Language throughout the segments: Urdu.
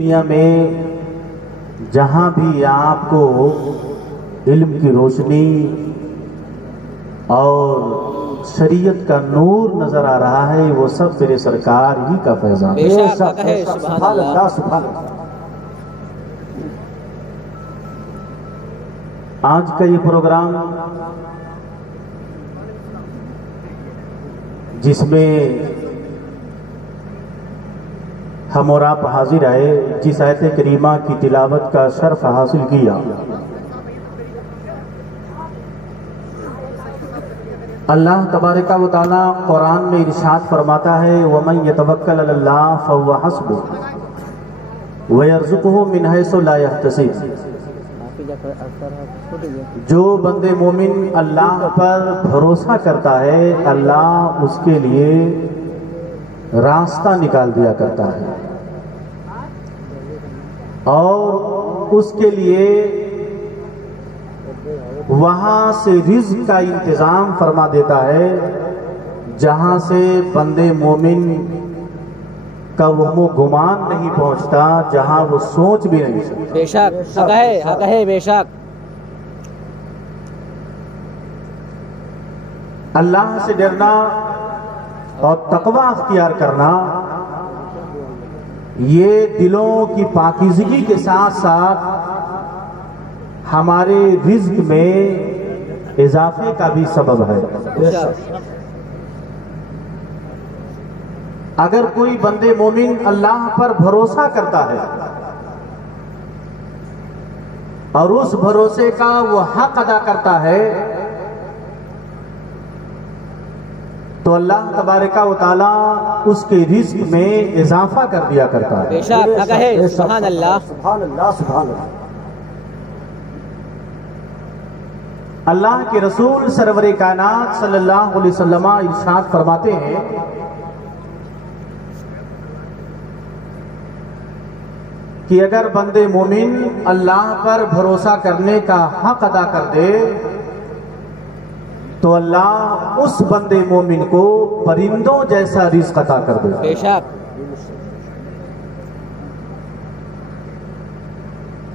دنیا میں جہاں بھی آپ کو علم کی روشنی اور شریعت کا نور نظر آ رہا ہے وہ سب میرے سرکار ہی کا فیضان ہے۔ سبحان اللہ سبحان اللہ۔ آج کا یہ پروگرام جس میں ہم اور آپ حاضر آئے، جس آیت کریمہ کی تلاوت کا شرف حاصل کیا، اللہ تبارک و تعالی قرآن میں ارشاد فرماتا ہے وَمَن يَتَوَكَّلْ عَلَى اللَّهِ فَهُوَ حَسْبُهُ وَيَرْزُقُهُ مِنْ حَيْثُ لَا يَحْتَسِبُ۔ جو بندے مومن اللہ پر بھروسہ کرتا ہے اللہ اس کے لیے راستہ نکال دیا کرتا ہے اور اس کے لیے وہاں سے رزق کا انتظام فرما دیتا ہے جہاں سے بندے مومن کا وہم و گمان نہیں پہنچتا، جہاں وہ سوچ بھی نہیں سکتا۔ بے شک حق ہے بے شک۔ اللہ سے ڈرنا اور تقوی اختیار کرنا یہ دلوں کی پاکیزگی کے ساتھ ساتھ ہمارے رزق میں اضافے کا بھی سبب ہے۔ اگر کوئی بندے مومن اللہ پر بھروسہ کرتا ہے اور اس بھروسے کا وہ حق ادا کرتا ہے تو اللہ تبارک و تعالی اس کے رزق میں اضافہ کر دیا کرتا ہے۔ بے شک حق ہے، سبحان اللہ سبحان اللہ سبحان اللہ۔ اللہ کے رسول سرور کائنات صلی اللہ علیہ وسلم ارشاد فرماتے ہیں کہ اگر بندے مومن اللہ پر بھروسہ کرنے کا حق ادا کر دے تو اللہ اس بندے مومن کو پرندوں جیسا رزق عطا کر دے۔ بے شک۔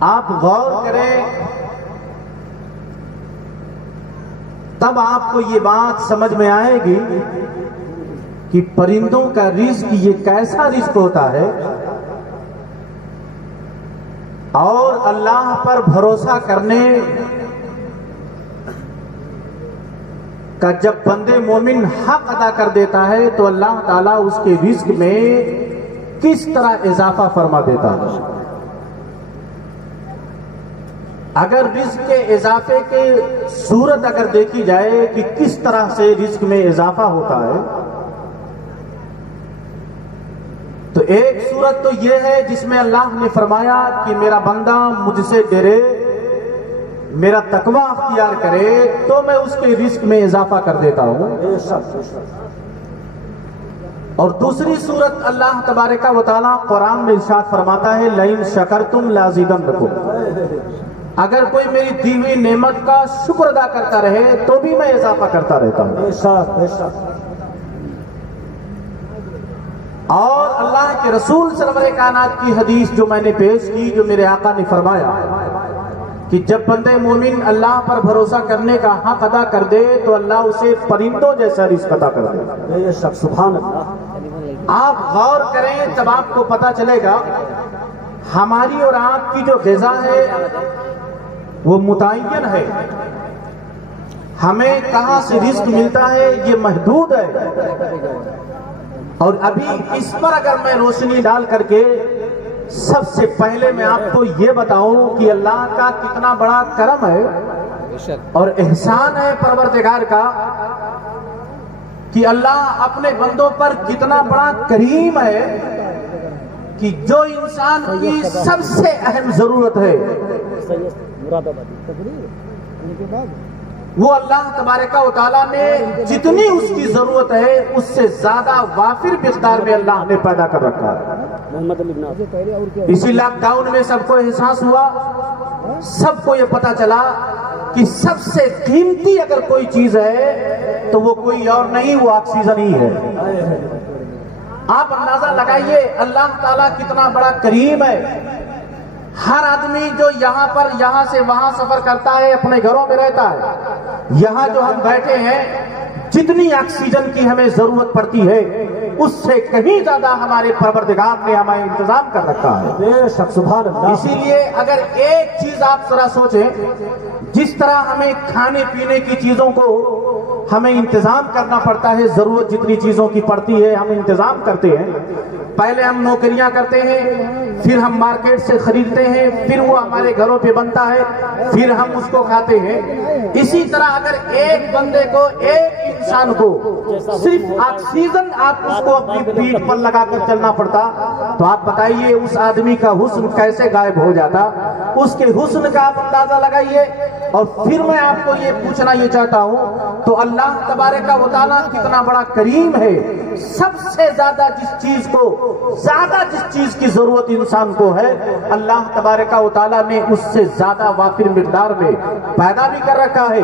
آپ غور کریں تب آپ کو یہ بات سمجھ میں آئے گی کہ پرندوں کا رزق یہ کیسا رزق ہوتا ہے، اور اللہ پر بھروسہ کرنے کا جب بندے مومن حق ادا کر دیتا ہے تو اللہ تعالیٰ اس کے رزق میں کس طرح اضافہ فرما دیتا ہے۔ اگر رزق کے اضافے کے صورت اگر دیکھی جائے کہ کس طرح سے رزق میں اضافہ ہوتا ہے تو ایک صورت تو یہ ہے جس میں اللہ نے فرمایا کہ میرا بندہ مجھ سے ڈرے، میرا تقوی اختیار کرے تو میں اس کے رزق میں اضافہ کر دیتا ہوں۔ اور دوسری صورت اللہ تبارک و تعالی قرآن میں ارشاد فرماتا ہے لئن شکرتم لازیدنکم، اگر کوئی میری دی ہوئی نعمت کا شکر ادا کرتا رہے تو بھی میں اضافہ کرتا رہتا ہوں۔ اور اللہ کے رسول سرور کائنات کی حدیث جو میں نے پیش کی، جو میرے آقا نے فرمایا کہ جب بندے مومن اللہ پر بھروسہ کرنے کا حق ادا کر دے تو اللہ اسے پرندوں جیسا رزق عطا کر دے۔ سبحان اللہ۔ آپ غور کریں تب آپ کو پتا چلے گا ہماری اور آپ کی جو غذا ہے وہ متعین ہے، ہمیں کہاں سے رزق ملتا ہے یہ محدود ہے، اور ابھی اس پر اگر میں روشنی ڈال کر کے سب سے پہلے میں آپ کو یہ بتاؤں کہ اللہ کا کتنا بڑا کرم ہے اور احسان ہے پروردگار کا کہ اللہ اپنے بندوں پر کتنا بڑا کریم ہے کہ جو انسان کی سب سے اہم ضرورت ہے وہ اللہ تبارک و تعالیٰ نے جتنی اس کی ضرورت ہے اس سے زیادہ وافر مقدار میں اللہ نے پیدا کر رکھا ہے۔ اسی لاک ڈاؤن میں سب کو احساس ہوا، سب کو یہ پتا چلا کہ سب سے قیمتی اگر کوئی چیز ہے تو وہ کوئی اور نہیں، وہ آکسیجن ہی ہے۔ آپ اندازہ لگائیے اللہ تعالیٰ کتنا بڑا کریم ہے. ہر آدمی جو یہاں سے وہاں سفر کرتا ہے اپنے گھروں میں رہتا ہے. یہاں جو ہم بیٹھے ہیں جتنی آکسیجن کی ہمیں ضرورت پڑتی ہے اس سے کہیں زیادہ ہمارے پروردگار نے ہمیں انتظام کر رکھا ہے. بے شک سبحان اللہ. اسی لیے اگر ایک چیز آپ ذرا سوچیں, جس طرح ہمیں کھانے پینے کی چیزوں کو ہمیں انتظام کرنا پڑتا ہے, ضرورت جتنی چیزوں کی پڑتی ہے ہم انتظام کرتے ہیں. پہلے ہم نوکریاں کرتے ہیں, پھر ہم مارکیٹ سے خریدتے ہیں, پھر وہ ہمارے گھروں پہ بنتا ہے, پھر ہم اس کو کھاتے ہیں. اسی طرح اگر ایک بندے کو, ایک انسان کو صرف آکسیجن آپ اس کو اپنی پیٹھ پر لگا کر چلنا پڑتا تو آپ بتائیے اس آدمی کا حسن کیسے غائب ہو جاتا. اس کے حسن کا آپ اندازہ لگائیے. اور پھر میں آپ کو یہ پوچھنا یہ چاہتا ہوں تو اللہ تبارک و تعالیٰ کتنا بڑا کریم ہے. سب سے زیادہ جس چیز کی ضرورت انسان کو ہے اللہ تبارک و تعالیٰ نے اس سے زیادہ وافر مقدار میں پیدا بھی کر رکھا ہے,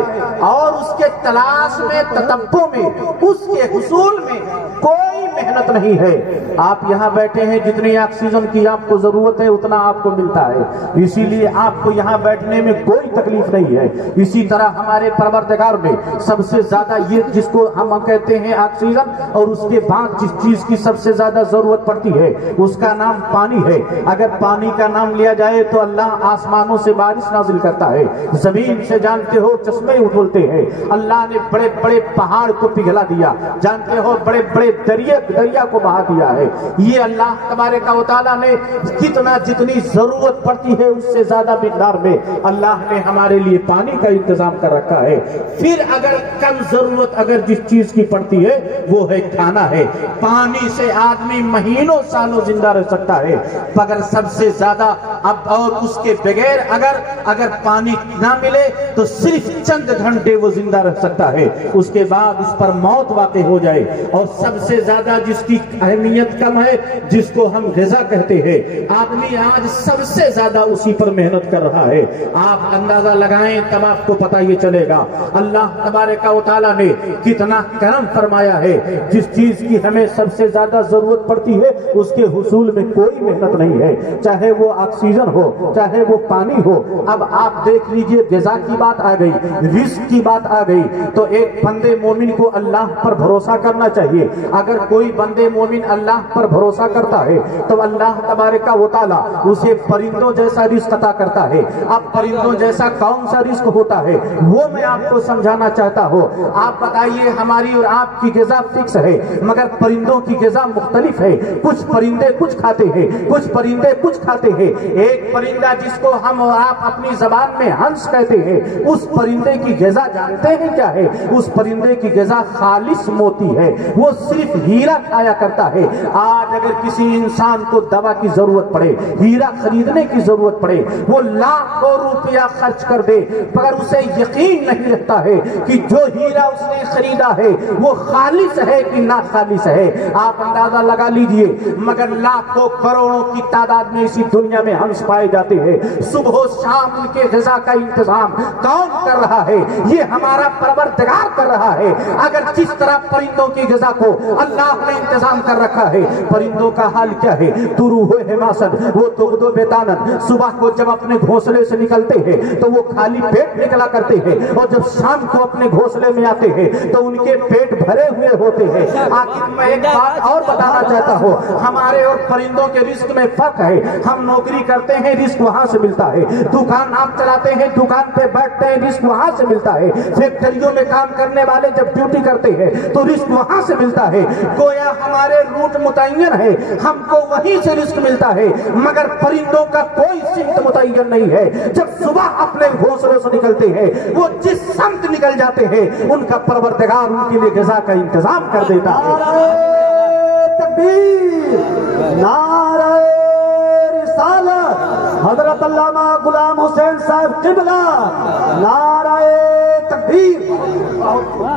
اور اس کے تلاش میں, تتبع میں, اس کے حصول میں کوئی محنت نہیں ہے. آپ یہاں بیٹھے ہیں, جتنی آکسیجن کی آپ کو ضرورت ہے اتنا آپ کو ملتا ہے, اسی لیے آپ کو یہاں بیٹھنے میں کوئی تکلیف نہیں ہے. اسی طرح ہمارے پروردگار میں سب سے زیادہ یہ جس کو ہم کہتے ہیں آکسیجن, اور اس کے بعد جس چیز کی سب سے زیادہ ضرورت پڑتی ہے اس کا نام پانی ہے. اگر پانی کا نام لیا جائے تو اللہ آسمانوں سے بارش نازل کرتا ہے, زمین سے جانتے ہو چشمے اٹھولتے ہیں, اللہ نے بڑے بڑے پہاڑ کو پگھلا دیا, جانتے ہو بڑے بڑے دریا کو بہا دیا ہے. یہ اللہ تبارک و تعالیٰ نے جتنی ضرورت پڑتی ہے اس سے زیادہ مقدار میں اللہ نے ہمارے لیے پانی کا انتظام کر رکھا ہے. پھر اگر کم ضرورت اگر جس چیز کی پڑتی ہے وہ ہے کھانا ہے. پانی سے آدمی مہینوں سالوں زندہ رہ سکتا ہے, مگر سب سے زیادہ اور اس کے بغیر اگر پانی نہ ملے تو صرف چند گھنٹے وہ زندہ رہ سکتا ہے, اس کے بعد اس پر موت واقع ہو جائے. اور سب سے زیادہ جس کی اہمیت کم ہے, جس کو ہم غذا کہتے ہیں, آدمی آج سب سے زیادہ اسی پر محنت کر رہا ہے. آپ اندازہ لگائیں تب آپ کو پتہ یہ چلے گا اللہ تبارک و تعالیٰ نے کتنا کرم فرمایا ہے. جس چیز کی ہمیں سب سے زیادہ ضرورت پڑتی ہے اس کے حصول میں کوئی محنت نہیں ہے, چاہے وہ آکسیجن ہو, چاہے وہ پانی ہو. اب آپ دیکھ لیجئے غذا کی بات آ گئی, رزق کی بات آ گئی, تو ایک بندے مومن کو اللہ پر بھروسہ کرنا چاہیے. اگر کوئی بندے مومن اللہ پر بھروسہ کرتا ہے تو اللہ تبارک و تعالیٰ اسے پرندوں جیسا رزق عطا کرتا ہے. اب پرندوں جیسا کون سا رزق ہوتا ہے وہ میں آپ کو سمجھانا چاہتا ہوں. آپ بتائیے ہماری اور آپ کی غذا فکس ہے, مگر پرندوں کی غذا مختلف ہے. کچھ پرندے کچھ کھاتے ہیں, کچھ پرندے کچھ کھاتے ہیں. ایک پرندہ جس کو ہم اور آپ اپنی زبان میں ہنس کہتے ہیں, اس پرندے کی غذا جانتے ہیں کیا ہے؟ اس پرندے کی غذا خالص موتی ہے, وہ صرف ہیرا کھایا کرتا ہے. آج اگر کسی انسان کو دوا کی ضرورت پڑے, ہیرا خریدنے کی ضرورت پڑے, وہ لاکھوں روپیہ خرچ کر دے, مگر اسے یقین نہیں رہتا ہے کہ جو ہیرا اس نے خریدا ہے وہ خالص ہے کہ نہ خالص ہے. آپ اندازہ لگا لیجئے, مگر لاکھوں کروڑوں کی تعداد میں اسی دنیا میں ہنس پائے جاتے ہیں. صبح و شام ان کے غذا کا انتظام کون کر رہا ہے؟ یہ ہمارا پروردگار کر رہا ہے. اگر جس طرح پرندوں کی غذا کو اللہ نے انتظام کر رکھا ہے, پرندوں کا حال کیا ہے؟ تروح حماسن وہ تغدو بیتانن, صبح کو جب اپنے گھونسلے سے نکلتے ہیں تو وہ خالی پیٹ نکلا کرتے ہیں, اور جب شام کو اپنے گھونسلے میں آتے ہیں تو ان کے پیٹ بھرے ہوئے ہوتے ہیں. آخر میں ایک بات اور بتانا چاہتا ہوں, ہمارے اور پرندوں کے رزق میں فرق ہے. ہم نوکری کرتے ہیں, رزق وہاں سے ملتا ہے. دکان آپ چلاتے ہیں, دکان پہ بیٹھتے ہیں, رزق وہاں سے ملتا ہے. فیکٹریوں میں کام کرنے والے جب ڈیوٹی کرتے ہیں تو رزق وہاں سے ملتا ہے. گویا ہمارے روٹ متعین ہے, ہم کو وہیں سے رزق ملتا ہے, مگر پرندوں کا کوئی سمت متعین نہیں ہے. جب صبح اپنے گھونسلوں سے نکلتے ہیں, وہ جس سمت نکل جاتے ہیں ان کا پروردگار ان کے لیے غذا کا انتظام کر دیتا ہے. تکبیر, نعرہ رسالت, حضرت علامہ غلام حسین صاحب قبلہ, نعرہ تکبیر. غریب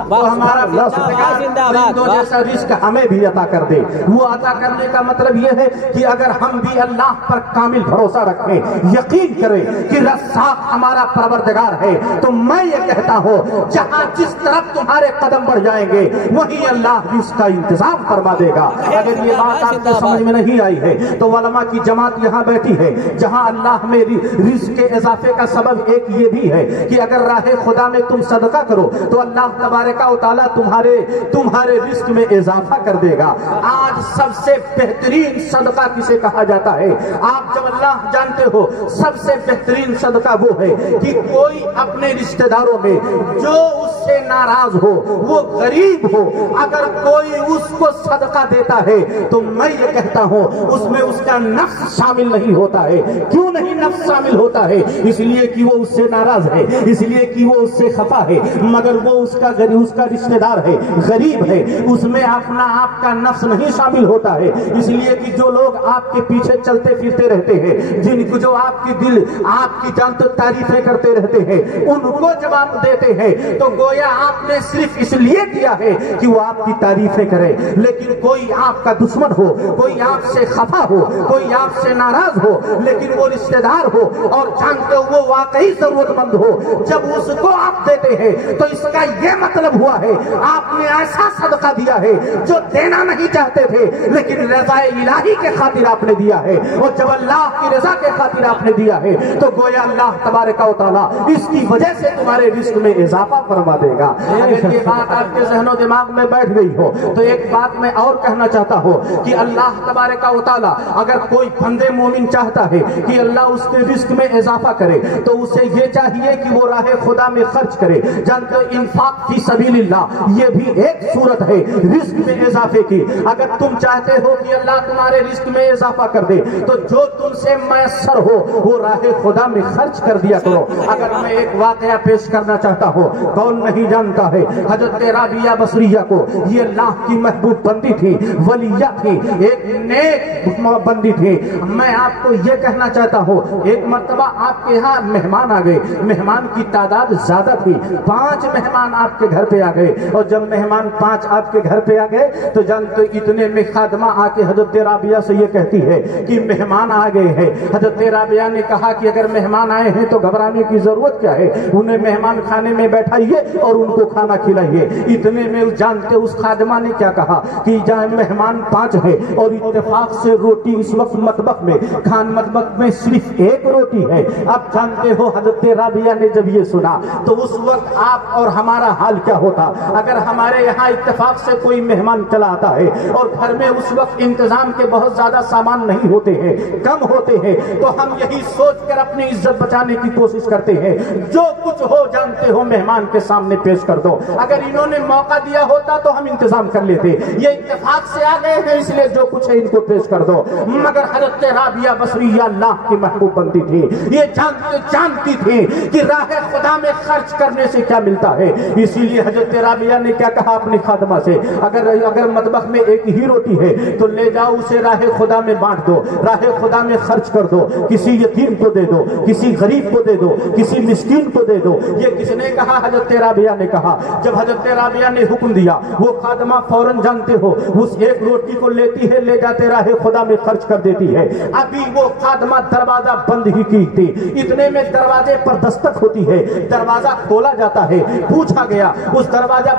تو ہمارا پرندوں جیسا رزق ہمیں بھی عطا کر دے. وہ عطا کرنے کا مطلب یہ ہے کہ اگر ہم بھی اللہ پر کامل بھروسہ رکھیں, یقین کریں کہ رزاق ہمارا پروردگار ہے, تو میں یہ کہتا ہوں جہاں جس طرف تمہارے قدم بڑھ جائیں گے وہیں اللہ رزق کا انتظام فرما دے گا. اگر یہ بات آپ کو سمجھ میں نہیں آئی ہے تو علماء کی جماعت یہاں بیٹھی ہے جہاں اللہ میں رزق کے اضافے کا سبب ایک یہ بھی ہے کہ اگر راہ خدا میں تم صدقہ کرو تو اللہ تبارک و تعالیٰ تمہارے رزق میں اضافہ کر دے گا. آج سب سے بہترین صدقہ کسے کہا جاتا ہے؟ آپ جب اللہ جانتے ہو سب سے بہترین صدقہ وہ ہے کہ کوئی اپنے رشتہ داروں میں جو اس سے ناراض ہو, وہ غریب ہو, اگر کوئی اس کو صدقہ دیتا ہے تو میں یہ کہتا ہوں اس میں اس کا نفس شامل نہیں ہوتا ہے. کیوں نہیں نفس شامل ہوتا ہے؟ اس لیے کہ وہ اس سے ناراض ہے, اس لیے کہ وہ اس سے خفا ہے, مگر وہ اس کا رشتہ دار ہے, غریب ہے, اس میں اپنا آپ کا نفس نہیں شامل ہوتا ہے. اس لیے کہ جو لوگ آپ کے پیچھے چلتے پھرتے رہتے ہیں, جن کو جو آپ کی دل آپ کی جان تو تعریفیں کرتے رہتے ہیں, ان کو جب آپ دیتے ہیں تو گویا آپ نے صرف اس لیے دیا ہے کہ وہ آپ کی تعریفیں کرے. لیکن کوئی آپ کا دشمن ہو, کوئی آپ سے خفا ہو, کوئی آپ سے ناراض ہو, لیکن وہ رشتہ دار ہو اور جانتے ہو وہ واقعی ضرورت مند ہو, جب اس کو آپ دیتے ہیں تو اس کا یہ مطلب ہوا ہے آپ نے ایسا صدقہ دیا ہے جو دینا نہیں چاہتے تھے لیکن رضا الہی کے خاطر آپ نے دیا ہے. اور جب اللہ کی رضا کے خاطر آپ نے دیا ہے تو گویا اللہ تبارک و تعالیٰ اس کی وجہ سے تمہارے رزق میں اضافہ فرما دے گا. اگر یہ بات آپ کے ذہن و دماغ میں بیٹھ گئی ہو تو ایک بات میں اور کہنا چاہتا ہوں کہ اللہ تبارک و تعالیٰ اگر کوئی بندے مومن چاہتا ہے کہ اللہ اس کے رزق میں اضافہ کرے تو اسے یہ چاہیے کہ وہ راہ خدا میں خرچ کرے. جانتے انفاق فی سبیل اللہ یہ بھی ایک صورت ہے رزق میں اضافے کی. اگر تم چاہتے ہو کہ اللہ تمہارے رزق میں اضافہ کر دے تو جو تم سے میسر ہو وہ راہ خدا میں خرچ کر دیا کرو. اگر میں ایک واقعہ پیش کرنا چاہتا ہوں, کون نہیں جانتا ہے حضرت رابعہ بصریہ کو, یہ اللہ کی محبوب بندی تھی, ولیہ تھی, ایک نیک بندی تھی. میں آپ کو یہ کہنا چاہتا ہوں ایک مرتبہ آپ کے ہاں مہمان آ گئے, مہمان کی تعداد زیادہ تھی, 5 مہمان آپ کے گھر پہ آ گئے. اور جب مہمان 5 آپ کے گھر پہ آ گئے تو جانتے اتنے میں خادمہ آ کے حضرت رابعہ سے یہ کہتی ہے کہ مہمان آ گئے ہیں. حضرت رابعہ نے کہا کہ اگر مہمان آئے ہیں تو گھبرانے کی ضرورت کیا ہے, انہیں مہمان خانے میں بیٹھائیے اور ان کو کھانا کھلائیے. اتنے میں جانتے اس خادمہ نے کیا کہا کہ جہاں مہمان 5 ہے اور اتفاق سے روٹی اس وقت مطبخ میں صرف ایک روٹی ہے. اب جانتے ہو حضرت رابعہ نے جب یہ سنا تو اس وقت آپ اور ہمارا حال کیا ہوتا اگر ہمارے یہاں اتفاق سے کوئی مہمان چلا آتا ہے اور گھر میں اس وقت انتظام کے بہت زیادہ سامان نہیں ہوتے ہیں, کم ہوتے ہیں, تو ہم یہی سوچ کر اپنی عزت بچانے کی کوشش کرتے ہیں جو کچھ ہو جانتے ہو مہمان کے سامنے پیش کر دو. اگر انہوں نے موقع دیا ہوتا تو ہم انتظام کر لیتے, یہ اتفاق سے آ گئے ہیں اس لیے جو کچھ ہے ان کو پیش کر دو. مگر حضرت رابعہ بصریہ اللہ کی محبوب بنتی تھی, یہ جانتی تھی کہ راہ خدا میں خرچ کرنے سے کیا ملتا ہے. اسی لیے حضرت رابعہ نے کیا کہا اپنی خادمہ سے, اگر مطبخ میں ایک ہی روٹی ہے تو لے جاؤ اسے راہ خدا میں بانٹ دو, راہ خدا میں خرچ کر دو, کسی یتیم کو دے دو, کسی غریب کو دے دو, کسی مسکین کو دے دو. یہ کس نے کہا؟ حضرت رابعہ نے کہا. جب حضرت رابعہ نے حکم دیا وہ خادمہ فوراً جانتے ہو اس ایک روٹی کو لیتی ہے, لے جاتے راہ خدا میں خرچ کر دیتی ہے. ابھی وہ خادمہ دروازہ بند ہی کی تھی, اتنے میں دروازے پر دستک ہوتی ہے, دروازہ کھولا جاتا ہے. پوچھا گیا اس دروازہ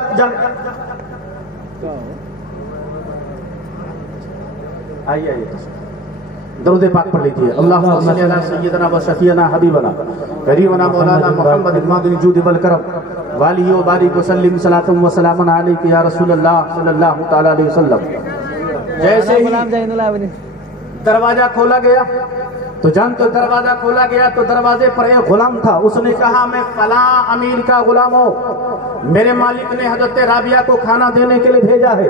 آئیے درود پاک پڑھ لیجیے. اللہم صلی علی سیدنا و شفیعنا حبیبنا قریبنا مولانا محمد المادن الجود والکرم والیہ و بارک وسلم صلاۃ و سلام علیک یا رسول اللہ صلی اللہ تعالی علیہ وسلم. جیسے ہی دروازہ کھولا گیا تو جانتے دروازہ کھولا گیا تو دروازے پر ایک غلام تھا. اس نے کہا میں فلاں امیر کا غلام ہوں, میرے مالک نے حضرت رابعہ کو کھانا دینے کے لیے بھیجا ہے.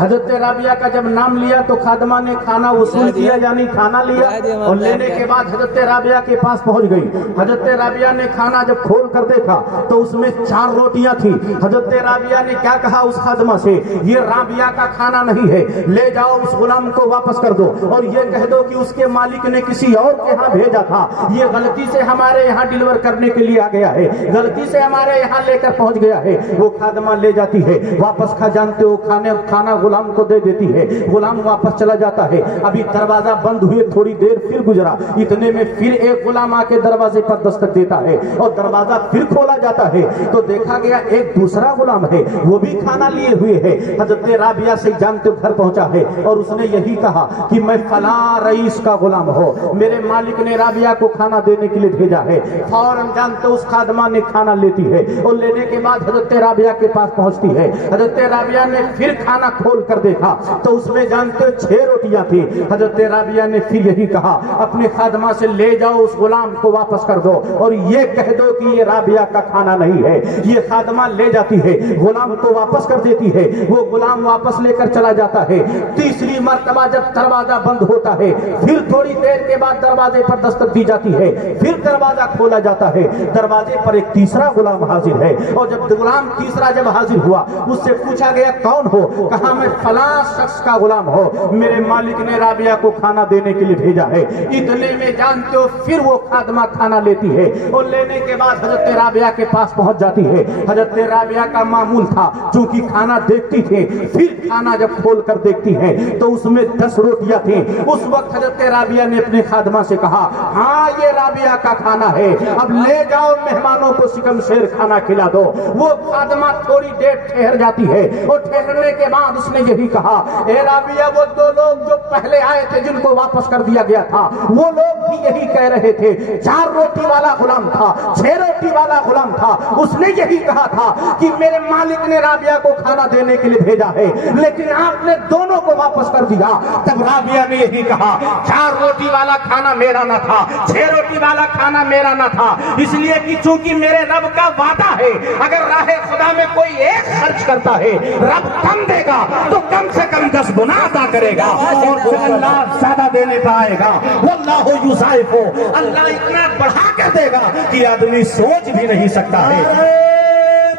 حضرت رابعہ کا جب نام لیا تو خادمہ نے کھانا وصول کیا، یعنی کھانا لیا اور لینے کے بعد حضرت رابعہ کے پاس پہنچ گئی۔ حضرت رابعہ نے کھانا جب کھول کر دیکھا تو اس میں 4 روٹیاں تھیں۔ حضرت رابعہ نے کیا کہا اس خادمہ سے، یہ رابعہ کا کھانا نہیں ہے، لے جاؤ اس غلام کو واپس کر دو اور یہ کہہ دو کہ اس کے مالک نے کسی اور کے ہاں بھیجا تھا، یہ غلطی سے ہمارے یہاں ڈیلیور کرنے کے لیے آ گیا ہے، غلطی سے ہمارے یہاں لے کر پہنچ گیا ہے۔ وہ خادمہ لے جاتی ہے، واپس کھا جانتے ہو کھانا غلام کو دے دیتی ہے، غلام واپس چلا جاتا ہے۔ ابھی دروازہ بند ہوئے تھوڑی دیر پھر گزرا، اتنے میں پھر ایک غلام آ کے دروازے پر دستک دیتا ہے اور دروازہ پھر کھولا جاتا ہے تو دیکھا گیا ایک دوسرا غلام ہے، وہ بھی کھانا لیے ہوئے ہے۔ حضرت رابعہ سے جانتے گھر پہنچا ہے اور اس نے یہی کہا کہ میں فلاں رئیس کا غلام ہوں، میرے مالک نے رابعہ کو کھانا دینے کے لیے بھیجا ہے۔ فوراً جانتے اس خادمہ نے کھانا لیتی ہے اور لینے کے بعد حضرت رابعہ کے پاس پہنچتی ہے۔ حضرت رابعہ نے پھر کھانا کھول کر دیکھا تو اس میں جانتے 6 روٹیاں تھی۔ حضرت رابعہ نے پھر یہی کہا اپنے خادمہ سے لے جاؤ اس غلام کو واپس کر دو اور یہ کہہ دو کہ یہ رابعہ کا کھانا نہیں ہے۔ یہ خادمہ لے جاتی ہے، غلام کو واپس کر دیتی ہے، وہ غلام واپس لے کر چلا جاتا ہے۔ تیسری مرتبہ جب دروازہ بند ہوتا ہے پھر تھوڑی دیر کے بعد دروازے پر دستک دی جاتی ہے، پھر دروازہ کھولا جاتا ہے، دروازے پر ایک تیسرا غلام حاضر ہے اور جب غلام تیسرا جب حاضر ہوا اس سے پوچھا گیا کون ہو، کہا میں فلاں شخص کا غلام ہو، میرے مالک نے رابعہ کو کھانا دینے کے لیے بھیجا ہے۔ اتنے میں جانتے ہو پھر وہ خادمہ کھانا لیتی ہے اور لینے کے بعد حضرت رابعہ کے پاس پہنچ جاتی ہے۔ حضرت رابعہ کا معمول تھا چونکہ کھانا دیکھتی تھی، پھر کھانا جب کھول کر دیکھتی ہے تو اس میں 10 روٹیاں تھیں۔ اس وقت حضرت رابعہ نے اپنے خادمہ سے کہا ہاں یہ رابعہ کا کھانا ہے، اب لے جاؤ مہمانوں کو شکم شیر کھانا کھلا دو۔ وہ خادمہ تھوڑی دیر ٹھہر جاتی ہے اور ٹھہرنے کے بعد اس نے یہی کہا اے رابعہ وہ 2 لوگ جو پہلے آئے تھے جن کو واپس کر دیا گیا تھا وہ لوگ بھی یہی کہہ رہے تھے، 4 روٹی والا غلام تھا، 6 روٹی والا غلام تھا، اس نے یہی کہا تھا کہ میرے مالک نے رابعہ کو کھانا دینے کے لیے بھیجا ہے لیکن آپ نے دونوں کو واپس کر دیا۔ تب رابعہ نے یہی کہا 4 روٹی والا کھانا میرا نہ تھا، 6 روٹی والا کھانا میرا نہ تھا، اس لیے کہ چونکہ میرے رب کا وعدہ ہے اگر راہ خدا میں کوئی ایک خرچ کرتا ہے رب کم دے گا تو کم سے کم 10 گنا عطا کرے گا اور اللہ زیادہ دینے پہ آئے گا۔ واللہ یضاعف، اللہ اتنا بڑھا کر دے گا کہ آدمی سوچ بھی نہیں سکتا ہے۔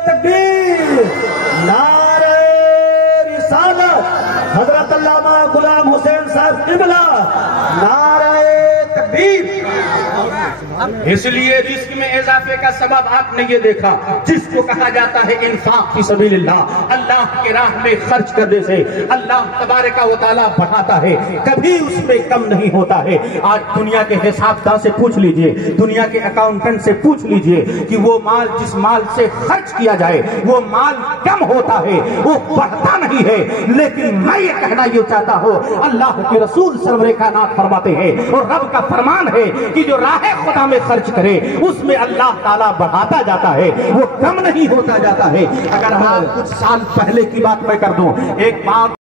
تکبیر، نعرہ رسالت، حضرت علامہ غلام حسین صاحب قبلہ، نعرہ تکبیر۔ اس لیے رزق میں اضافے کا سبب آپ نے یہ دیکھا جس کو کہا جاتا ہے انفاق فی سبیل اللہ، اللہ کے راہ میں خرچ کرنے سے اللہ تبارک و تعالیٰ بڑھاتا ہے، کبھی اس میں کم نہیں ہوتا ہے۔ آج دنیا کے حساب داں سے پوچھ لیجئے، دنیا کے اکاؤنٹنٹ سے پوچھ لیجئے کہ وہ مال جس مال سے خرچ کیا جائے وہ مال کم ہوتا ہے، وہ بڑھتا نہیں ہے۔ لیکن میں یہ کہنا یہ چاہتا ہوں اللہ کے رسول سرور کائنات فرماتے ہیں اور رب کا فرمان ہے کہ جو راہ خدا میں خرچ کرے اس میں اللہ تعالیٰ بڑھاتا جاتا ہے، وہ کم نہیں ہوتا جاتا ہے۔ اگر آپ کچھ سال پہلے کی بات میں کر دوں، ایک بات